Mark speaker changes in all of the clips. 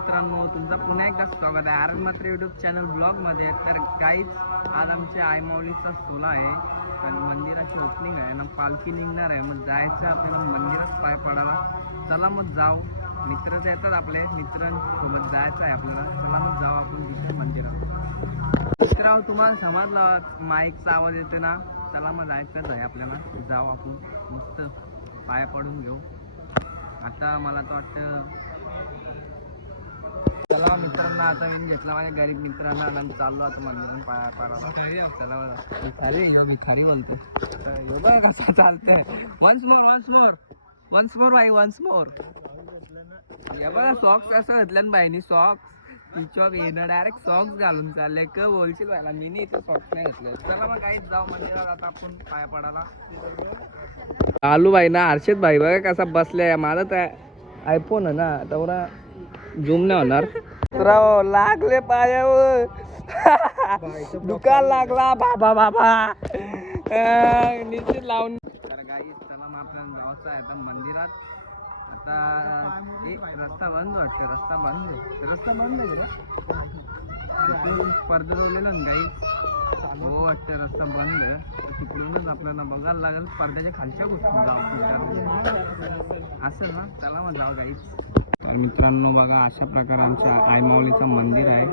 Speaker 1: मित्रांनो तुमचं पुन्हा एकदा स्वागत आहे. आर मात्र युट्यूब चॅनल ब्लॉगमध्ये तर काहीच आज आमच्या आईमाऊलीचा सोला आहे. तर मंदिराची ओपनिंग आहे ना पालखी निघणार आहे. मग जायचं आपल्याला मंदिरात पाय पडायला. चला मग जाऊ. मित्र येतात आपले. मित्रांसोबत जायचं आहे आपल्याला. चला मग जाऊ आपण तिथे मंदिरात. मित्रांनो तुम्हाला समजला माईकचा आवाज येते ना? चला मग जायचंच आहे आपल्याला. जाऊ आपण. मस्त पाय पडून घेऊ. आता मला तर वाटतं चला मित्रांना आता मी घेतला माझ्या गरीब मित्रांना आणि चाललो आता मंदिरात पाया पाडायला चला बघा. भिखारी ह्यो भिखारी बोलतो ह्यो बघा कसा चालतंय. Once more once more once more बाई वन्स मोर हे बघा सॉक्स असं घेतलं ना बाईनी सॉक्स टिचॉक येणं डायरेक्ट सॉक्स घालून चाललंय क बोलशील बायला मी नाही इथं सॉक्स नाही घेतलं. चला मग काहीच जाऊ मंदिरात आता आपण पाया पडायला. आलू भाई ना हर्षद भाई बघा कसा बसलाय. माझा तर आयफोन आहे ना तेवढा झूम नाही होणार. राव लागले पायावर. दुकान लागला बाबा बाबा. निश्चित लावून. तर गाई चला मग आपल्याला जायचं आहे आता मंदिरात. आता रस्ता बंद वाटतं रस्ता बंद रस्ता बंद आहे इथून पडदा लावलेला ना गाई हो वाटतं रस्ता बंद आहे. तर तिकडूनच आपल्याला बघायला लागेल पडद्याच्या खालच्या गोष्टी जाऊ असं ना चला मग जाऊ गाईच तर मित्रांनो बघा अशा प्रकारे आमच्या आईमाऊलीचं मंदिर आहे.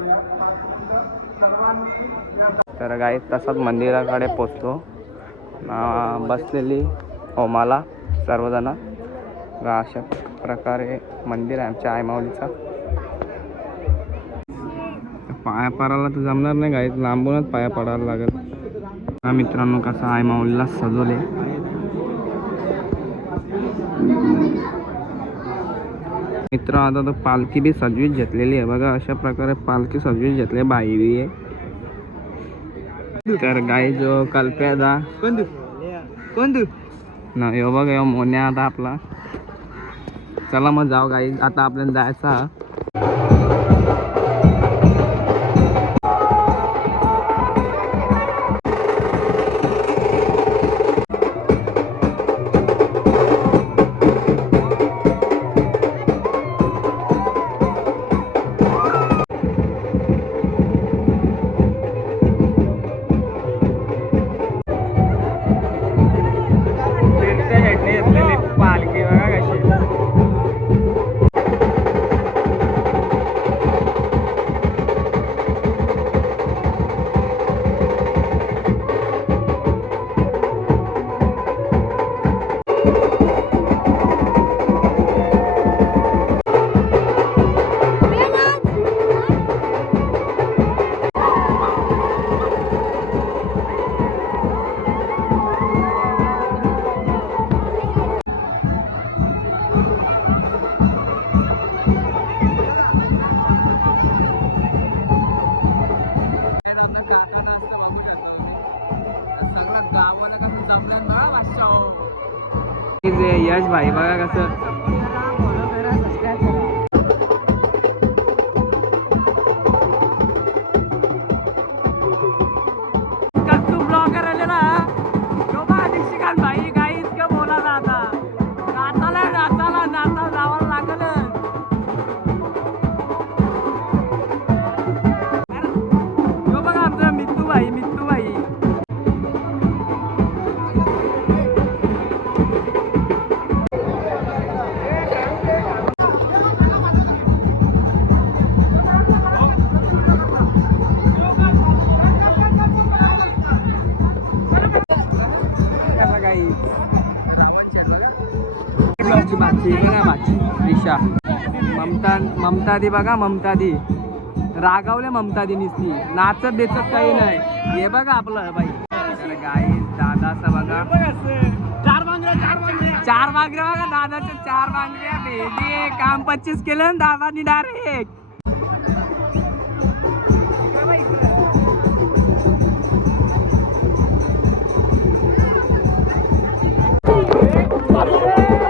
Speaker 1: तर गाई तसंच मंदिराकडे पोचतो. बसलेली होमाला सर्वजण. अशा प्रकारे मंदिर आहे आमच्या आईमाऊलीचं. पाया पडायला तर जमणार नाही गाईत लांबूनच पाया पडायला लागत हा मित्रांनो कसं आईमाऊलीला सजवले. मित्र आता तर पालखी बी सजवीत घेतलेली आहे. बघा अशा प्रकारे पालखी सजवीत घेतली बाई बी. आहे तर गाई जो कल्प्या दा कोण कोण ना यो बघ यो मोन्या आता आपला. चला मग जाऊ गाई आता आपल्याला जायचं यश भाई बघा कसं ममतादी बघा ममतादी. रागावले ममतादी निस्ती. नाचत बेचत काही नाही. हे बघा आपलं बाई. तर गाई दादाचा बघा. चार बांगऱ्या चार बांगऱ्या बघा दादाच्या चार बांगऱ्या भेटे काम पच्चीस केलं दादानी डायरेक्ट Yeah.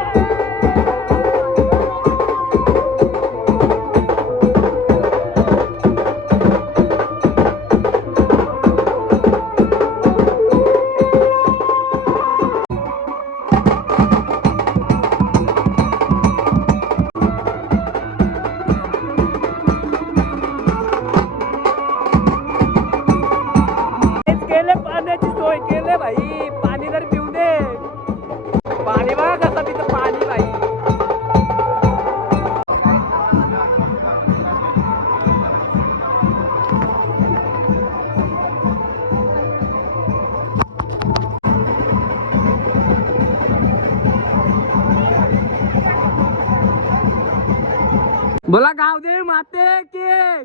Speaker 1: बोला गाँव कसं बोला माते के।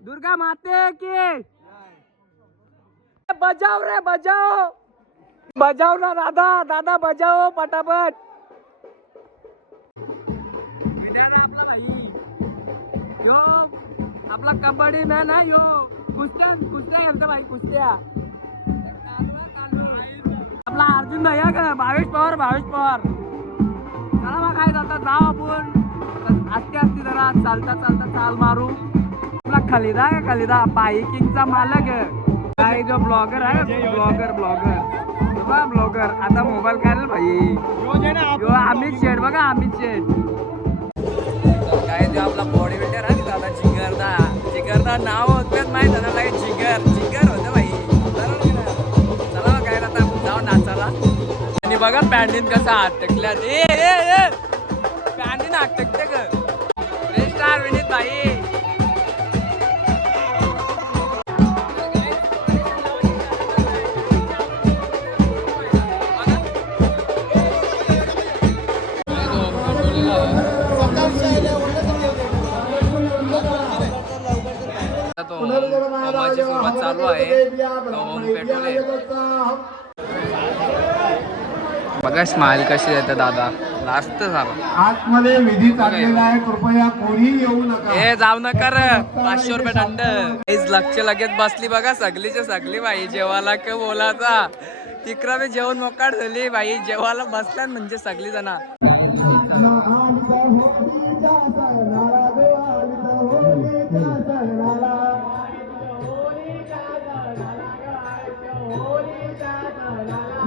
Speaker 1: दुर्गा माते के। बजाओ रे बजाओ। बजाव ना दादा दादा बजाव पटापट. आपला भाई यो आपला कबड्डी मॅन आहे यो. कुस्त्या कुस्त्या खेळतो भाई कुस्त्या. आपला अर्जुन भैया का? भावेश पवार भावेश पवार चला मग काय जाता जाऊ आपण. आस्ते आस्ते जरा. चालता चालता चाल मारू. आपला खलिदा का खलिदा? बाईकिंगचा मालक आहे. काय जो ब्लॉगर आहे? ब्लॉगर ब्लॉगर बघा ब्लॉगर आता मोबाईल काय भाई. यो शेड बघा अमित शेड काय ते आपला बॉडी बिल्डर आहे दादा? जिगरदा. जिगरदा नाव होतं माहीत दादा काय? लाईक जिगर. जिगर होतं भाई. चला काय आता जाऊ नाचाला आणि बघा पॅन्टीन कसा हात टेकल्या पॅन्टीन हात टेकते बघा स्माइल कशी येते दादा. लास्ट झाला.
Speaker 2: आतमध्ये विधी चाललेला आहे. कृपया कोणी येऊ नका.
Speaker 1: ए जाऊ नका रे. पाचशे रुपये दंड. हेच लक्ष लगेच बसली बघा सगळीच्या सगळी बाई. जेवायला का बोलाचा तिकडं मी जेवण मोकाट झाली बाई. जेवायला बसल्यान म्हणजे सगळी जण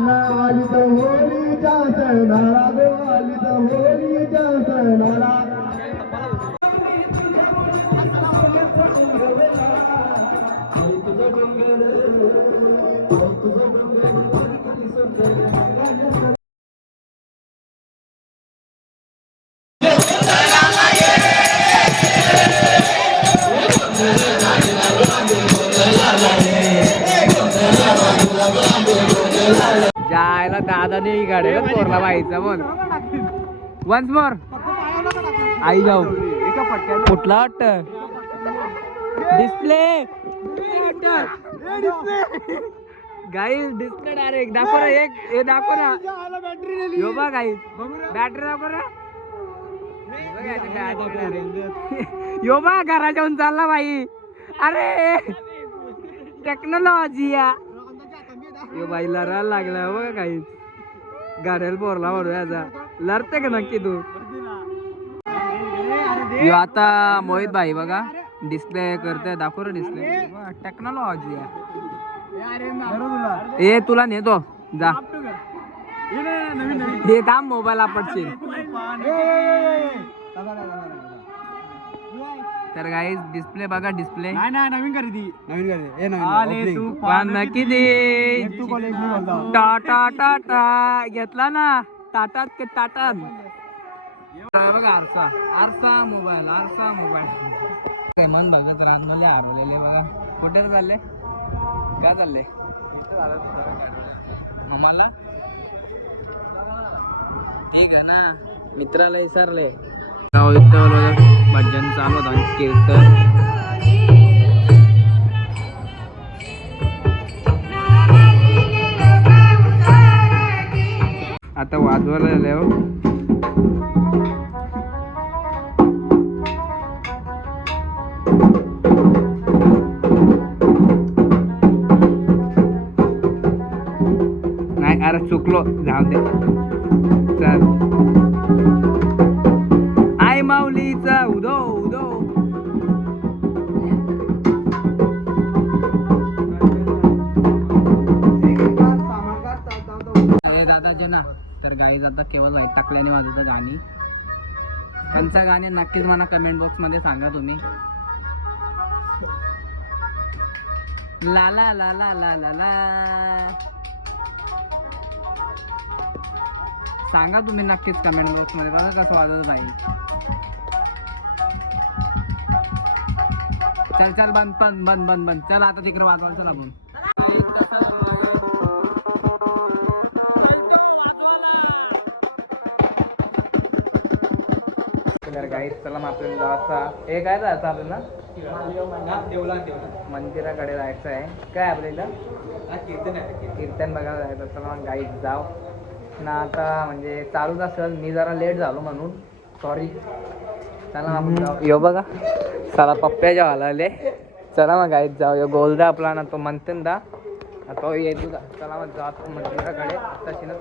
Speaker 2: आली तर होलीच्या सणाला देव तर होलीच्या सणाला
Speaker 1: जायला दादाने गाडी चोरला व्हायचा बोल वन्स मोर आई जाऊ. कुठला वाटत. डिस्प्ले गाई डिस्प्ले डायरेक्ट दाखव ना एक हे दाखव ना. यो बा गाई बॅटरी दाखव ना. यो बा घरा चालला बाई. अरे. टेक्नॉलॉजी या. यो बाई लढायला लागला बघा काही. गाड्याला बोरला वाढू याचा. लढते का नक्की तू? यो आता मोहित भाई बघा डिस्प्ले करते दाखव रे डिस्प्ले टेक्नॉलॉजी ए तुला. नेतो. जा. हे थांब मोबाईल आपटशील. तर काही डिस्प्ले बघा डिस्प्ले
Speaker 2: नवीन खरेदी. नवीन खरेदी.
Speaker 1: आले तू पान किती? टाटा टाटा घेतला ना? टाटात के टाटात बघा आरसा. आरसा मोबाईल आरसा मोबाईल मन बघत रांगोले हरवलेले बघा. कुठे चालले? काय चालले? आम्हाला? ठीक आहे ना? मित्राला विसरले. गाव इथं भजन चालू होतं आणि कीर्तन. आता वाजवायला आल्यावर हो. नाही अरे चुकलो. जाऊ दे. त्यांचा गाणे नक्कीच मला कमेंट बॉक्समध्ये सांगा तुम्ही. ला ला ला ला ला ला ला. सांगा तुम्ही नक्कीच कमेंट बॉक्समध्ये. बघा कसं वाजवत नाही चल चल बंद बंद बंद बंद बंद. चल आता तिकडे वाजवायचं आपण तर काही चला मग आपल्याला जायचा हे काय जायचं आपल्याला? मंदिराकडे जायचं आहे. काय आपल्या इथं? कीर्तन बघायला जायचं चला मग गाईत जाव ना आता म्हणजे चालूच असेल. मी जरा लेट झालो म्हणून. सॉरी चला आपण यो बघा. चला पप्प्याच्या आले. चला मग गाईत जाऊ. यो गोलदा आपला ना तो म्हणते दा. तो येतो मग जातो मंदिराकडे. तशी ना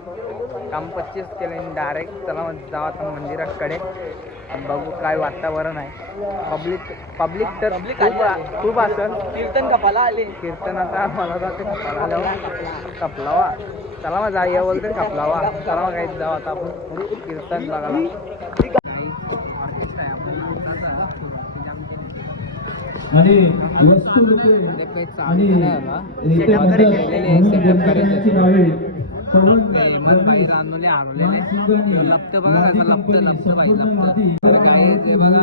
Speaker 1: काम पच्चीस केले डायरेक्ट चला मग जाऊ आता मंदिराकडे. बघू काय वातावरण आहे. पब्लिक पब्लिक तर खूप खूप असेल. कीर्तन कपाला आले. कीर्तन आता मला वाटतं कपाला कपलावा. चला मग जाऊया बोलते कपलावा. चला मग काही जाऊ आता आपण. कीर्तन बघायला.
Speaker 2: आणि वस्तू रुपये आणि नावे
Speaker 1: लपत बघा लपत लपत पाहिजे लपत. तर काय ते बघा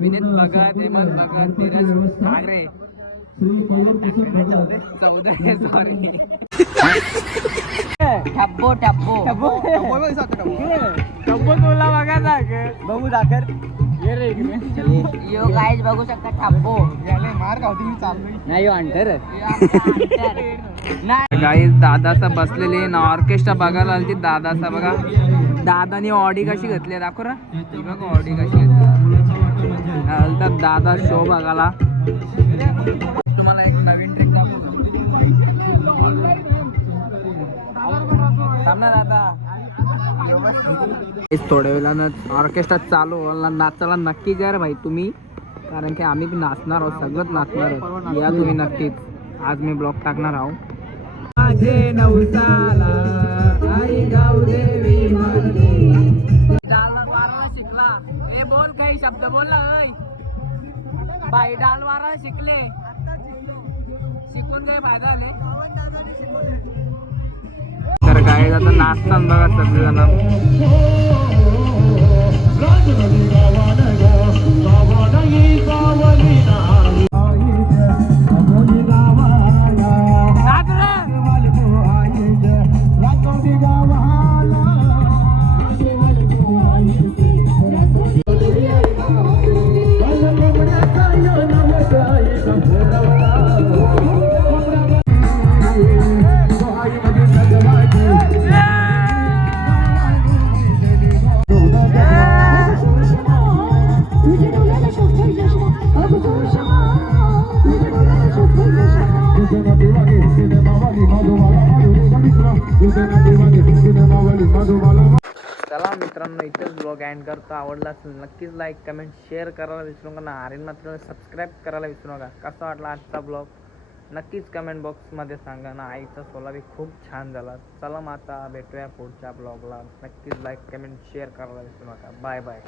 Speaker 1: विनीत बघा बघा ठाकरे सॉरी
Speaker 3: टप्पो टप्पो.
Speaker 1: टप्पो तुला बघा ना बघू दाखर यो
Speaker 3: गाईज बघू शकता टप्पो
Speaker 1: मार खावती
Speaker 3: नाही यो अंटर गाईज
Speaker 1: काही दादाचा बसलेले ना ऑर्केस्ट्रा बघायला आली दादाचा बघा. दादानी ऑडी कशी घेतली दाखव रा. ही बघा ऑडी कशी घेतली आलता दादा शो बघायला. तुम्हाला एक नवीन ट्रिक दाखवतो. थांबणार ना दादा. थोड्या वेळानं ऑर्केस्ट्रा चालू नाचायला नक्की जा रे भाई तुम्ही. कारण की आम्ही नाचणार आहोत सगळंच नाचणार आहोत. या तुम्ही नक्कीच. आज मी ब्लॉग टाकणार आहोत माझे नवसाला आई शिकला. ए बोल काही शब्द बोल ना बाई शिकले. शिकून काय फायदा आले तर काय आता नाचतात बघा सगळेजण नाच चला मित्रांनो इथेच ब्लॉग अँड करतो. आवडला असेल नक्कीच लाईक कमेंट शेअर करायला विसरू नका. आर्यन मात्र सबस्क्राईब करायला विसरू नका. कसा वाटला आजचा ब्लॉग नक्कीच कमेंट बॉक्समध्ये सांगा. ना आईचा सोला बी खूप छान झाला. चला मग आता भेटूया पुढच्या ब्लॉगला नक्कीच लाईक कमेंट शेअर करायला विसरू नका. Bye bye